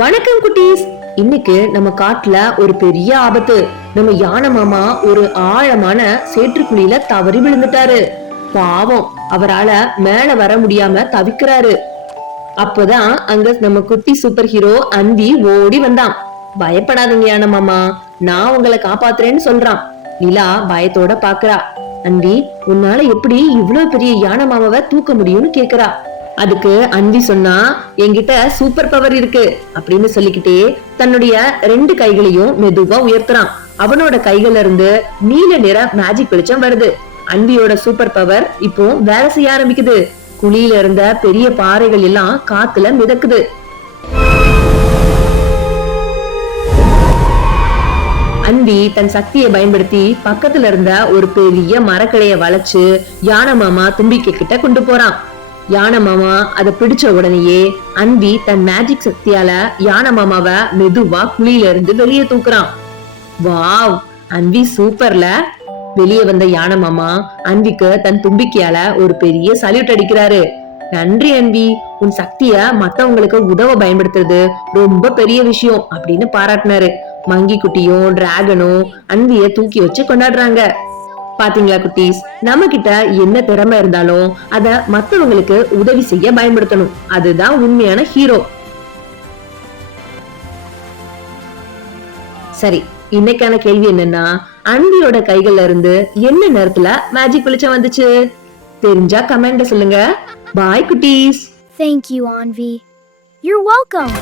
வணக்கம் குட்டீஸ். இன்னைக்கு நம்ம காட்டுல ஒரு பெரிய ஆபத்து. நம்ம யானை மாமா ஒரு ஆழமான சேற்றுக்குழியில தவறி விழுந்துட்டாரு. பாவம், அவரால மேல வர முடியாம தவிக்கிறாரு. அப்பதான் அங்க நம்ம குட்டி சூப்பர் ஹீரோ அந்தி ஓடி வந்தான். பயப்படாதீங்க யானை மாமா, நான் உங்களை காப்பாத்துறேன்னு சொல்றான். நிலா பயத்தோட பாக்குறா. அந்தி, உன்னால எப்படி இவ்வளவு பெரிய யானை மாமாவை தூக்க முடியும்னு கேக்குறா. அதுக்கு அந்தி சொன்னா, என்கிட்ட சூப்பர் பவர் இருக்கு அப்படின்னு சொல்லிக்கிட்டே தன்னுடைய 2 கைகளையும் மெதுவா உயர்த்துறான். அவனோட கைகள்ல இருந்து நீல நிற மேஜிக் வெளிச்சம் வருது. அந்தியோட சூப்பர் பவர் இப்போ வேலை செய்ய ஆரம்பிக்குது. குழியில இருந்த பெரிய பாறைகள் எல்லாம் காத்துல மிதக்குது. அந்தி தன் சக்தியை பயன்படுத்தி பக்கத்துல இருந்த ஒரு பெரிய மரக்கிளைய வளைச்சு யானை மாமா தும்பிக்கை கிட்ட கொண்டு போறான். யானை மாமா அதை பிடிச்ச உடனேயே அந்தி தன் மேஜிக் சக்தியால யானை மாமாவை மெதுவா குழியில இருந்து வெளியே தூக்குறான். வாவ், அந்தி சூப்பர்ல. வெளியே வந்த யானை மாமா அந்திக்கு தன் தும்பிக்கையால ஒரு பெரிய சல்யூட் அடிக்கிறாரு. நன்றி அந்தி, உன் சக்திய மத்தவங்களுக்கு உதவ பயன்படுத்துறது ரொம்ப பெரிய விஷயம் அப்படின்னு பாராட்டினாரு. மங்கி குட்டியும் டிராகனும் அந்திய தூக்கி வச்சு கொண்டாடுறாங்க. பாத்தீங்களா குட்டீஸ், நம்ம கிட்ட என்ன திறமை இருந்தாலும் அத மத்தவங்களுக்கு உதவி செய்ய பயன்படுத்தணும். அதுதான் உண்மையான ஹீரோ. சரி, இன்னைக்கான கேள்வி என்னன்னா, அந்தியோட கைகள்ல இருந்து என்ன நேரத்துல மேஜிக் வெளிச்சம் வந்துச்சு? தெரிஞ்சா கமெண்ட்ல சொல்லுங்க. பாய் குட்டீஸ். Thank you, Anvi. You're welcome.